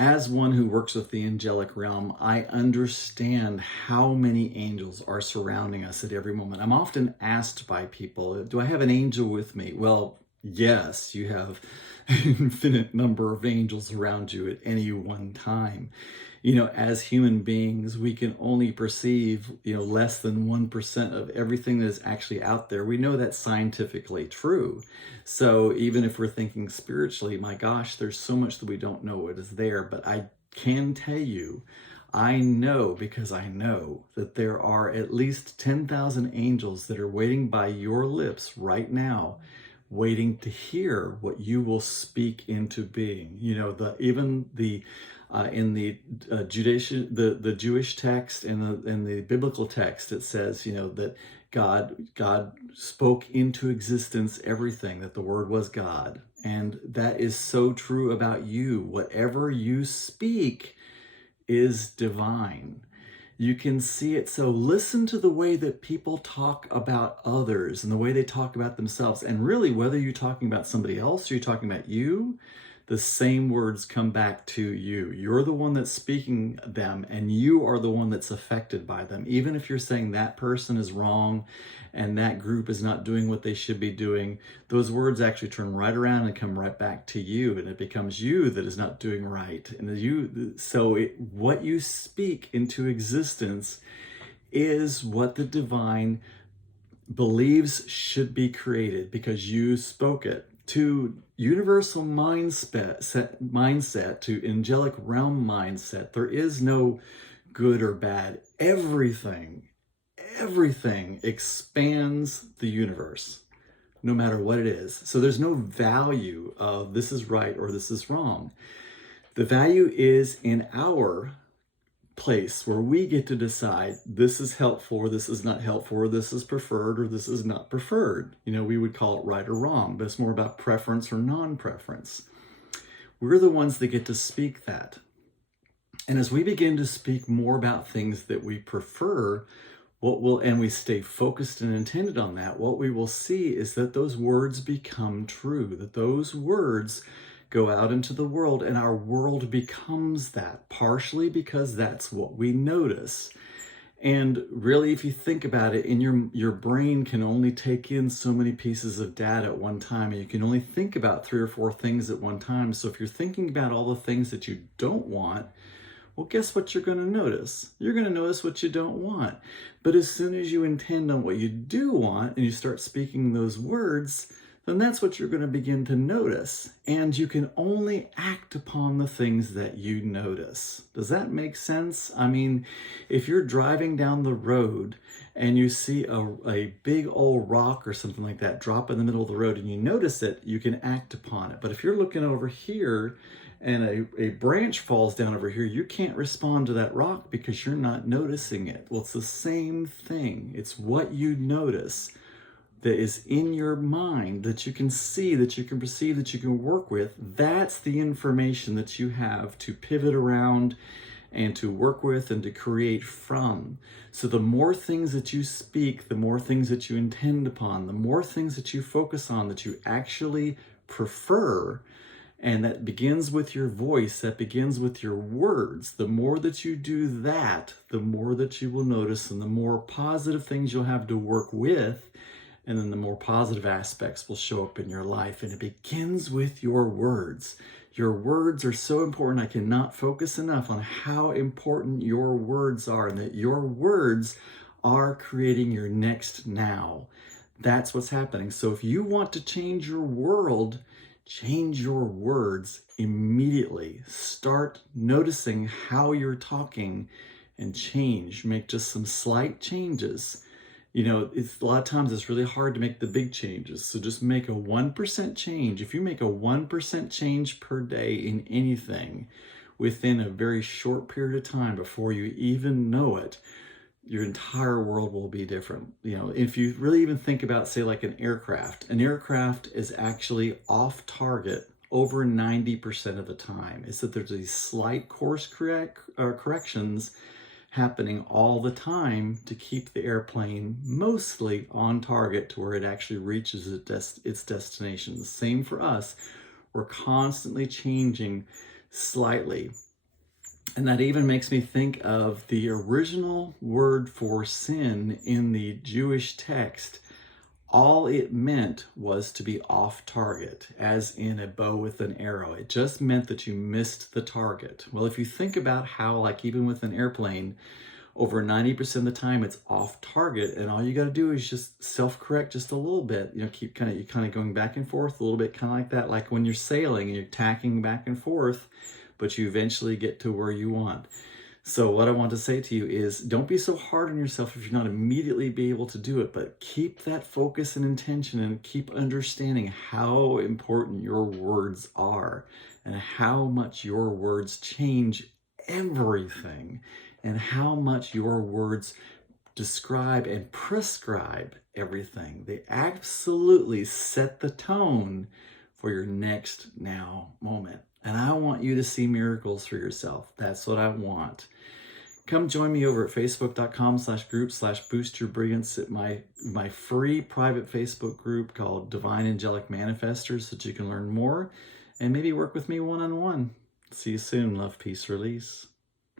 As one who works with the angelic realm, I understand how many angels are surrounding us at every moment. I'm often asked by people, do I have an angel with me? Well, yes, you have an infinite number of angels around you at any one time. As human beings, we can only perceive, less than 1% of everything that is actually out there. We know that's scientifically true. So even if we're thinking spiritually, my gosh, there's so much that we don't know what is there. But I can tell you, I know because I know that there are at least 10,000 angels that are waiting by your lips right now, waiting to hear what you will speak into being. Even the in the Judaism, the Jewish text and the biblical text, it says, that God spoke into existence everything, that the Word was God. And that is so true about you. Whatever you speak is divine. You can see it. So listen to the way that people talk about others and the way they talk about themselves. And really, whether you're talking about somebody else or you're talking about you, the same words come back to you. You're the one that's speaking them, and you are the one that's affected by them. Even if you're saying that person is wrong and that group is not doing what they should be doing, those words actually turn right around and come right back to you, and it becomes you that is not doing right. What you speak into existence is what the divine believes should be created because you spoke it. To universal mindset, to angelic realm mindset, there is no good or bad. Everything expands the universe, no matter what it is. So there's no value of this is right or this is wrong. The value is in our place where we get to decide this is helpful or this is not helpful, or this is preferred or this is not preferred. We would call it right or wrong, but it's more about preference or non-preference. We're the ones that get to speak that. And as we begin to speak more about things that we prefer, and we stay focused and intended on that, what we will see is that those words become true, that those words go out into the world, and our world becomes that, partially because that's what we notice. And really, if you think about it, your brain can only take in so many pieces of data at one time, and you can only think about 3 or 4 things at one time. So if you're thinking about all the things that you don't want, well, guess what you're going to notice? You're going to notice what you don't want. But as soon as you intend on what you do want and you start speaking those words, then that's what you're going to begin to notice. And you can only act upon the things that you notice. Does that make sense? I mean, if you're driving down the road and you see a big old rock or something like that drop in the middle of the road and you notice it, you can act upon it. But if you're looking over here and a branch falls down over here, you can't respond to that rock because you're not noticing it. Well, it's the same thing. It's what you notice that is in your mind, that you can see, that you can perceive, that you can work with. That's the information that you have to pivot around and to work with and to create from. So the more things that you speak, the more things that you intend upon, the more things that you focus on, that you actually prefer, and that begins with your voice, that begins with your words. The more that you do that, the more that you will notice, and the more positive things you'll have to work with, and then the more positive aspects will show up in your life. And it begins with your words. Your words are so important. I cannot focus enough on how important your words are, and that your words are creating your next now. That's what's happening. So if you want to change your world, change your words immediately. Start noticing how you're talking and change. Make just some slight changes. A lot of times it's really hard to make the big changes. So just make a 1% change. If you make a 1% change per day in anything within a very short period of time, before you even know it, your entire world will be different. If you really even think about, say, like an aircraft is actually off target over 90% of the time. It's that there's these slight course corrections happening all the time to keep the airplane mostly on target to where it actually reaches its destination. The same for us. We're constantly changing slightly. And that even makes me think of the original word for sin in the Jewish text. All it meant was to be off target, as in a bow with an arrow. It just meant that you missed the target. Well, if you think about how, like even with an airplane, over 90% of the time it's off target, and all you got to do is just self-correct just a little bit. Keep kind of going back and forth a little bit, kind of like that, like when you're sailing and you're tacking back and forth, but you eventually get to where you want. So what I want to say to you is, don't be so hard on yourself if you're not immediately be able to do it, but keep that focus and intention, and keep understanding how important your words are and how much your words change everything, and how much your words describe and prescribe everything. They absolutely set the tone for your next now moment. And I want you to see miracles for yourself. That's what I want. Come join me over at facebook.com/group/boostyourbrilliance at my free private Facebook group called Divine Angelic Manifestors, so that you can learn more and maybe work with me one-on-one. See you soon. Love, peace, release.